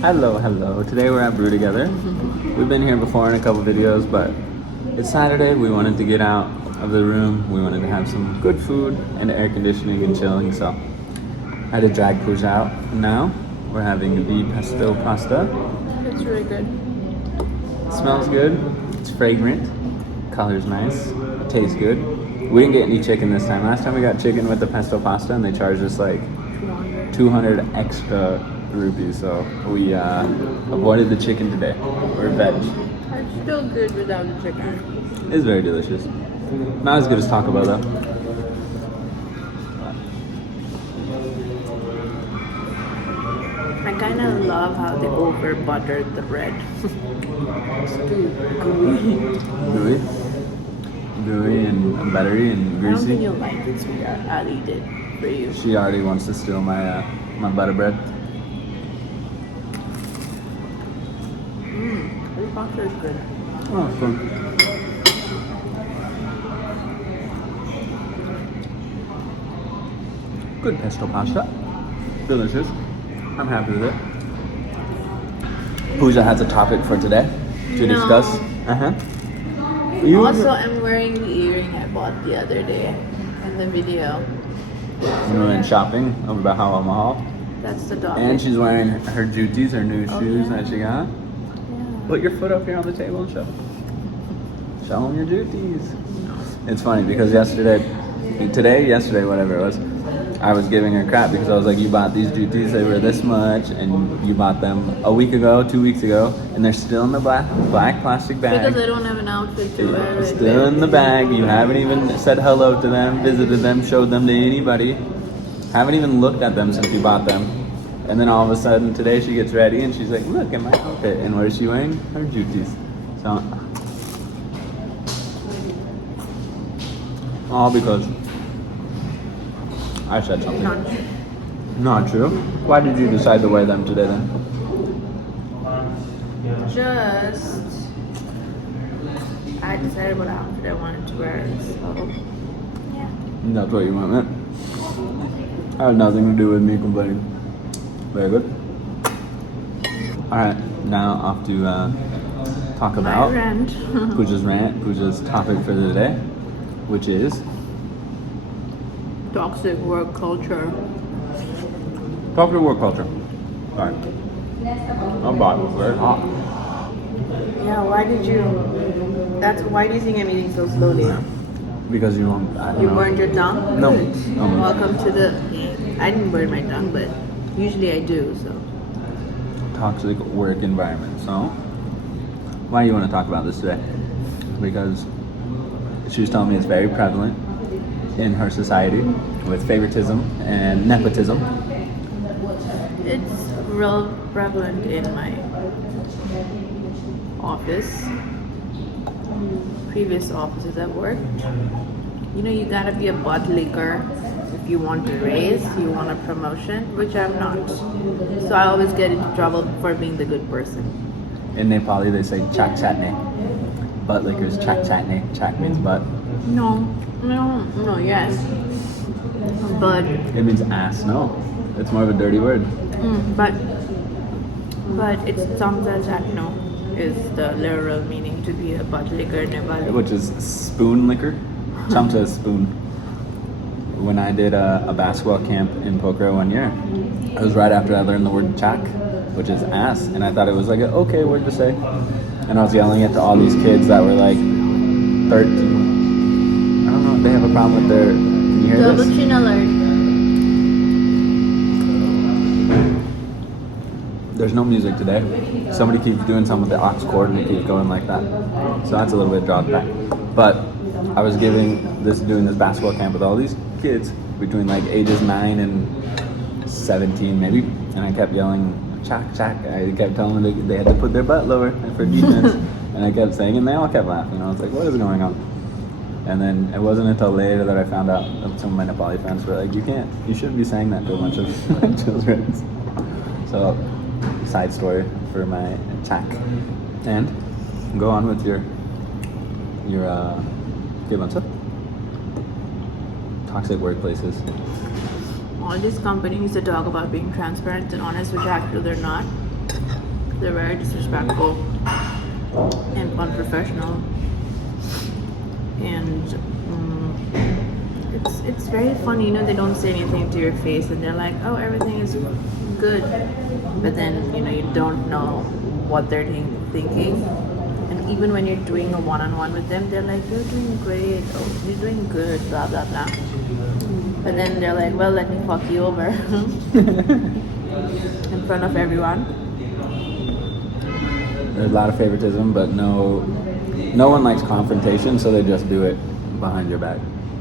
Hello. Today we're at Brew Together. We've been here before in a couple videos, but it's Saturday. We wanted to get out of the room. We wanted to have some good food and air conditioning and chilling, so I had to drag Pooja out. Now we're having the pesto pasta. It's really good. It smells good. It's fragrant. Color's nice. Tastes good. We didn't get any chicken this time. Last time we got chicken with the pesto pasta and they charged us like 200 extra rupees, so we avoided the chicken today. We're veg. It's still good without the chicken. It's very delicious. Not as good as Taco Bell though. I kind of love how they over buttered the bread. It's too gooey. Gooey and buttery and I don't think greasy. you'll like it, sweetheart. I'll eat it for you. She already wants to steal my my butter bread. This pasta is good. Oh, fun. Good pesto pasta. Delicious. I'm happy with it. Pooja has a topic for today to No. discuss. Also, I'm wearing the earring I bought the other day in the video. You went shopping over by Hawa Mahal. That's the dog. And she's wearing her jutis, her new shoes yeah. that she got. Yeah. Put your foot up here on the table and show. Show them your jutis. It's funny because yesterday, whatever it was, I was giving her crap because I was like, you bought these jutis, they were this much, and you bought them a week ago, 2 weeks ago, and they're still in the black plastic bag. Because I don't have an outfit to wear. Still in the bag. You haven't even said hello to them, visited them, showed them to anybody. Haven't even looked at them since you bought them. And then all of a sudden today she gets ready and she's like, look at my outfit. And what is she wearing? Her jutis. So, all because I said something. Not true. Why did you decide to wear them today then? I decided what outfit I wanted to wear, so yeah. That's what you meant. I had nothing to do with me complaining. Very good. Alright, now off to talk about rant. Pooja's rant, Pooja's topic for the day, which is Toxic work culture. toxic work culture. Sorry. My body was very hot. Yeah, why do you think I'm eating so slowly? Because you don't, I don't You know. burned your tongue? No. Welcome to the... I didn't burn my tongue, but usually I do, so... Toxic work environment. So, why do you want to talk about this today? Because she was telling me it's very prevalent in her society with favoritism and nepotism. It's real prevalent in my office, previous offices I've worked. You know, you gotta be a butt licker if you want to raise, you want a promotion, which I'm not. So I always get into trouble for being the good person. In Nepali, they say chak chatne. Butt lickers, chak chatne. Chak means butt. No, yes. But It means ass. No, it's more of a dirty word. but it's Chamcha is the literal meaning to be a butt licker in Nepali. Which is spoon liquor. Chamcha is spoon. When I did a basketball camp in Pokhara one year, it was right after I learned the word chak, which is ass, and I thought it was like an okay word to say. And I was yelling it to all these kids that were like 13. I don't know if they have a problem with their... Can you hear Double this? chin alert. There's no music today. Somebody keeps doing something with the aux cord and it keeps going like that. So that's a little bit dropped back. But I was doing this basketball camp with all these kids between like ages 9 and 17 maybe. And I kept yelling, chak, chak. I kept telling them they had to put their butt lower for defense. And I kept saying, and they all kept laughing. I was like, what is going on? And then it wasn't until later that I found out that some of my Nepali friends were like, you shouldn't be saying that to a bunch of children. So, side story for my chak. And go on with your toxic workplaces. All these companies that talk about being transparent and honest, which actually they're not. They're very disrespectful and unprofessional. And it's very funny, you know, they don't say anything to your face and they're like, oh, everything is good. But then, you know, you don't know what they're thinking. And even when you're doing a one-on-one with them, they're like, you're doing great, oh, you're doing good, blah, blah, blah. But then they're like, well, let me fuck you over in front of everyone. There's a lot of favoritism, but no one likes confrontation, so they just do it behind your back.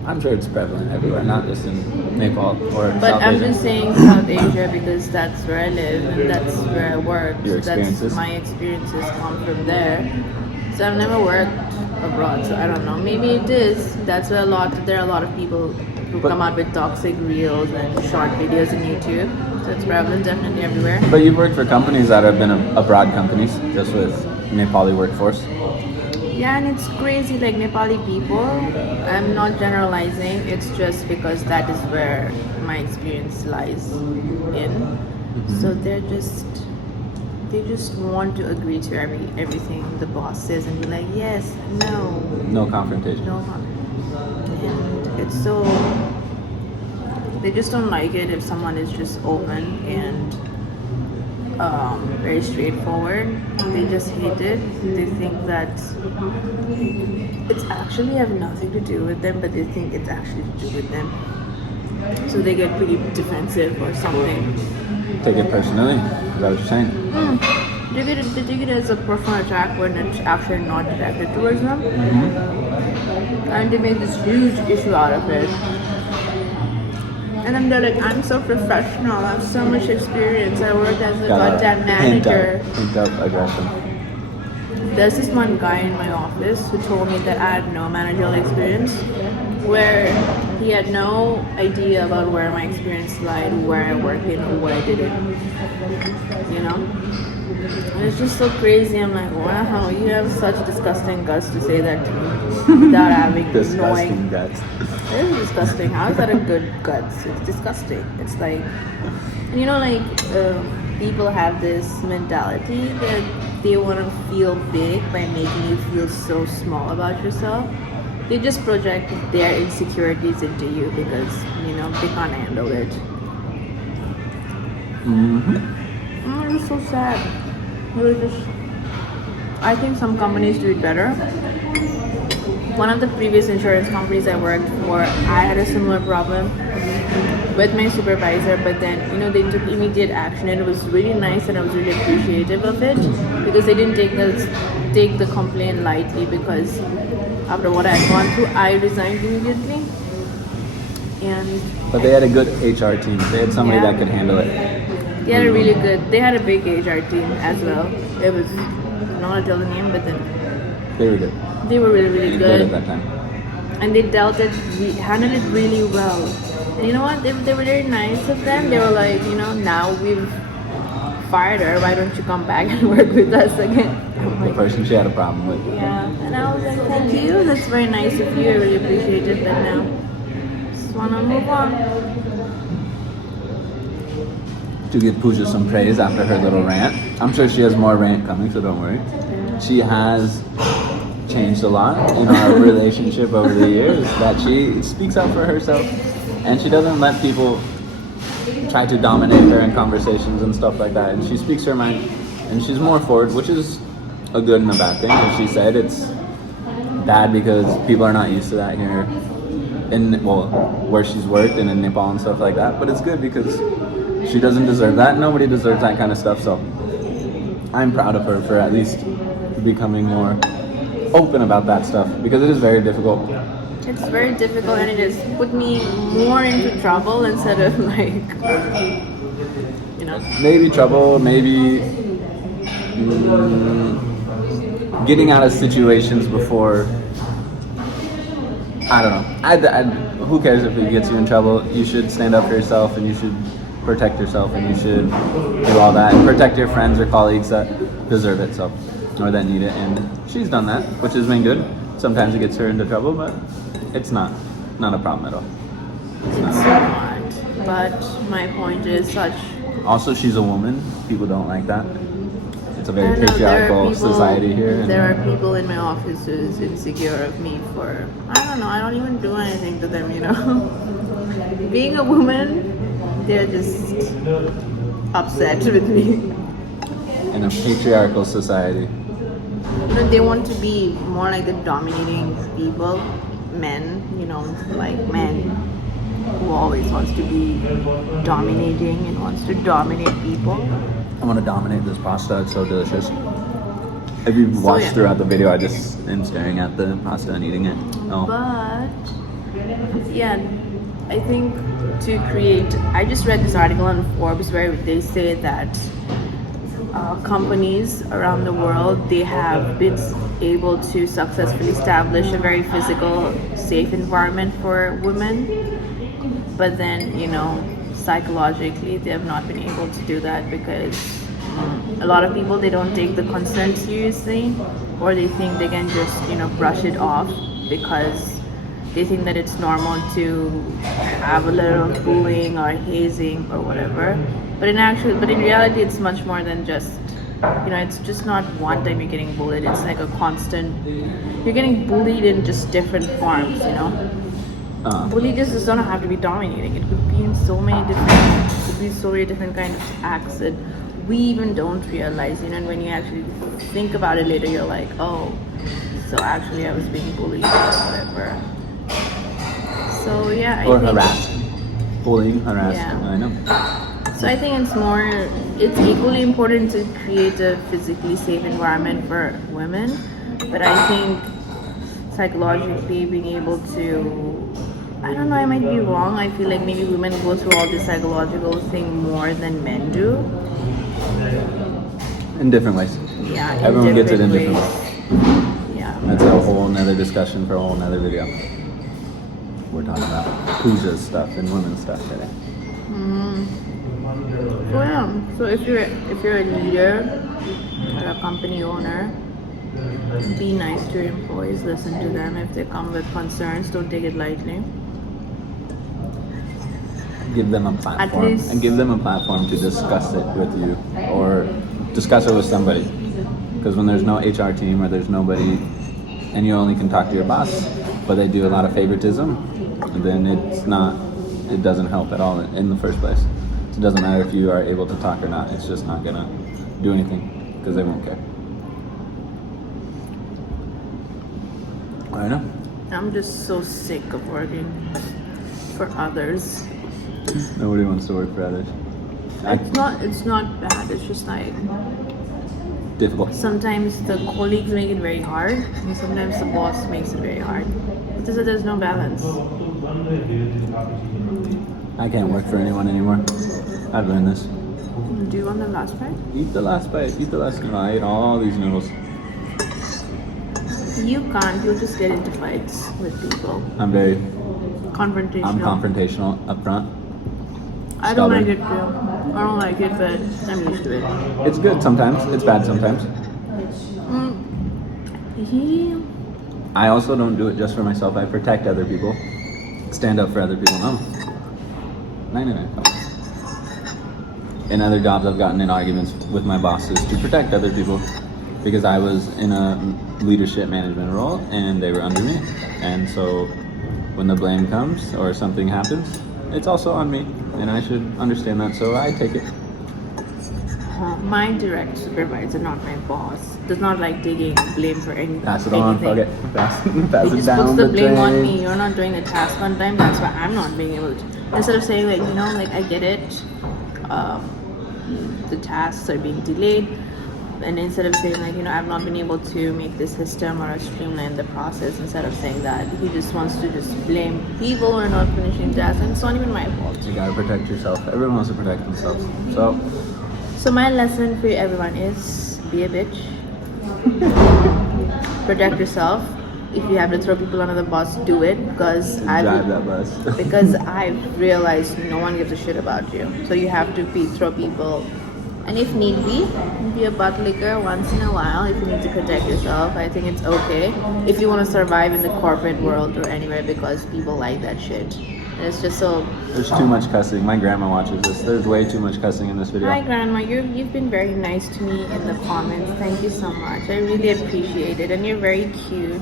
I'm sure it's prevalent everywhere, not just in Nepal or But South I'm Asia. just saying South Asia because that's where I live and that's where I work. Your experiences? That's my experiences come from there. So I've never worked abroad, so I don't know. Maybe it is. That's where there are a lot of people who come out with toxic reels and short videos on YouTube. So it's prevalent definitely everywhere. But you've worked for companies that have been abroad companies, just with Nepali workforce. Yeah, and it's crazy, like Nepali people, I'm not generalizing, it's just because that is where my experience lies in. Mm-hmm. So they just want to agree to everything the boss says and be like, yes, no, No confrontation. no. And it's so, they just don't like it if someone is just open and very straightforward. They just hate it. They think that it's actually have nothing to do with them, but they think it's actually to do with them. So they get pretty defensive or something. Take it personally. Is that what you're saying? They take it as a personal attack when it's actually not directed towards them. Mm-hmm. And they make this huge issue out of it. And then they're like, I'm so professional, I have so much experience, I worked as a goddamn manager. Hint of aggression. There's this one guy in my office who told me that I had no managerial experience, where he had no idea about where my experience lied, where I worked in, or what I did it. You know? And it's just so crazy. I'm like, wow, you have such disgusting guts to say that to me without having Disgusting knowing. guts. It is disgusting. How is that a good guts? It's disgusting. It's like, and you know, like people have this mentality that they want to feel big by making you feel so small about yourself. They just project their insecurities into you because, you know, they can't handle it. Mm-hmm. It's so sad. I think some companies do it better. One of the previous insurance companies I worked for, I had a similar problem with my supervisor, but then, you know, they took immediate action and it was really nice and I was really appreciative of it because they didn't take the complaint lightly because after what I had gone through, I resigned immediately. But they had a good HR team. They had somebody that could handle it. They had a big HR team as well. It was, I don't want to tell the name, but then They were good. they were really, really Good at good. that time. And they handled it really well. And you know what? They were very nice of them. They were like, you know, now we've fired her. Why don't you come back and work with us again? I'm The like, person she had a problem with. yeah. And I was like, thank you. That's very nice of you. I really appreciate it. But now, just want to move on. To give Pooja some praise after her little rant. I'm sure she has more rant coming, so don't worry. She has changed a lot in our relationship over the years, that she speaks up for herself and she doesn't let people try to dominate her in conversations and stuff like that. And she speaks her mind and she's more forward, which is a good and a bad thing. As she said, it's bad because people are not used to that here in, well, where she's worked and in Nepal and stuff like that. But it's good because she doesn't deserve that. Nobody deserves that kind of stuff. So I'm proud of her for at least becoming more open about that stuff because it is very difficult. It's very difficult and it has put me more into trouble instead of like, you know. Maybe trouble, maybe getting out of situations before. I don't know. Who cares if it gets you in trouble? You should stand up for yourself and you should protect yourself and you should do all that and protect your friends or colleagues that deserve it, so, or that need it. And she's done that, which has been good. Sometimes it gets her into trouble, but it's not a problem at all. It's not. But my point is such. Also, she's a woman. People don't like that. It's a very I don't know, there are patriarchal people- society here. There are people in my office who's insecure of me for, I don't know, I don't even do anything to them, you know. Being a woman, they're just upset with me. In a patriarchal society. You know, they want to be more like the dominating people, men, you know, like men who always wants to be dominating and wants to dominate people. I want to dominate this pasta. It's so delicious. If you've watched yeah. throughout the video, I just am staring at the pasta and eating it. Oh, But yeah, I think to create, I just read this article on Forbes where they say that companies around the world, they have been able to successfully establish a very physical, safe environment for women, but then, you know, psychologically they have not been able to do that because a lot of people, they don't take the concern seriously, or they think they can just, you know, brush it off because they think that it's normal to have a little bullying or hazing or whatever. But in reality, it's much more than just, you know, it's just not one time you're getting bullied. It's like a constant, you're getting bullied in just different forms, you know. Bully just does not have to be dominating. It could be in so many different kinds of acts that we even don't realize, you know. And when you actually think about it later, you're like, oh, so actually I was being bullied or whatever. So yeah, or harassed. Bullying, harassed. Yeah. I know. So I think it's equally important to create a physically safe environment for women, but I think psychologically being able to, I don't know, I might be wrong. I feel like maybe women go through all this psychological thing more than men do. In different ways. Yeah, in Everyone gets it in different different ways. Yeah. That's a whole nother discussion for a whole nother video. We're talking about Pooja's stuff and women's stuff today. So yeah, so if you're a leader or a company owner, be nice to your employees, listen to them. If they come with concerns, don't take it lightly. Give them a platform least- and give them a platform to discuss it with you or discuss it with somebody. Because when there's no HR team or there's nobody and you only can talk to your boss, but they do a lot of favoritism, then it doesn't help at all in the first place. It doesn't matter if you are able to talk or not. It's just not gonna do anything because they won't care. I know. I'm just so sick of working for others. Nobody wants to work for others. It's not bad. It's just like Difficult. sometimes the colleagues make it very hard, and sometimes the boss makes it very hard. It's just that there's no balance. I can't work for anyone anymore. I've learned this. Do you want the last part? Eat the last bite. Eat the last noodle. I ate all these noodles. You can't. You'll just get into fights with people. I'm Confrontational. confrontational up front. I don't like stubborn. it too. I don't like it, but I'm used to it. It's good sometimes. It's bad sometimes. I also don't do it just for myself. I protect other people. Stand up for other people. No. Come on. In other jobs, I've gotten in arguments with my bosses to protect other people because I was in a leadership management role and they were under me. And so when the blame comes or something happens, it's also on me and I should understand that. So I take it. My direct supervisor, not my boss, does not like taking blame for anything. Pass it on. Fuck it. Pass He it just down puts the the blame on drain. me. You're not doing the task on time. That's why I'm not being able to. Instead of saying like, you know, like I get it, the tasks are being delayed, and instead of saying like, you know, I've not been able to make this system or streamline the process, instead of saying that, he just wants to just blame people who are not finishing tasks, and it's not even my fault. You gotta protect yourself. Everyone wants to protect themselves. So my lesson for everyone is be a bitch. Protect yourself. If you have to throw people under the bus, do it because Drive that bus. because I've realized no one gives a shit about you. So you have to throw people, and if need be a butt licker once in a while if you need to protect yourself. I think it's okay if you want to survive in the corporate world or anywhere because people like that shit. And it's just so. There's too much cussing. My grandma watches this. There's way too much cussing in this video. Hi, Grandma. You've been very nice to me in the comments. Thank you so much. I really appreciate it. And you're very cute.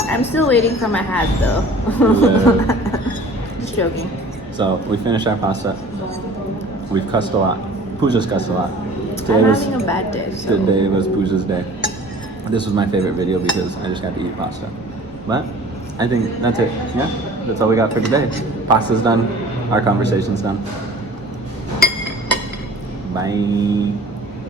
I'm still waiting for my hat, though. Just joking. So, we finished our pasta. We've cussed a lot. Pooja's cussed a lot. I'm having a bad day. So. Today was Pooja's day. This was my favorite video because I just got to eat pasta. But I think that's it. Yeah, that's all we got for today. Pasta's done. Our conversation's done. Bye.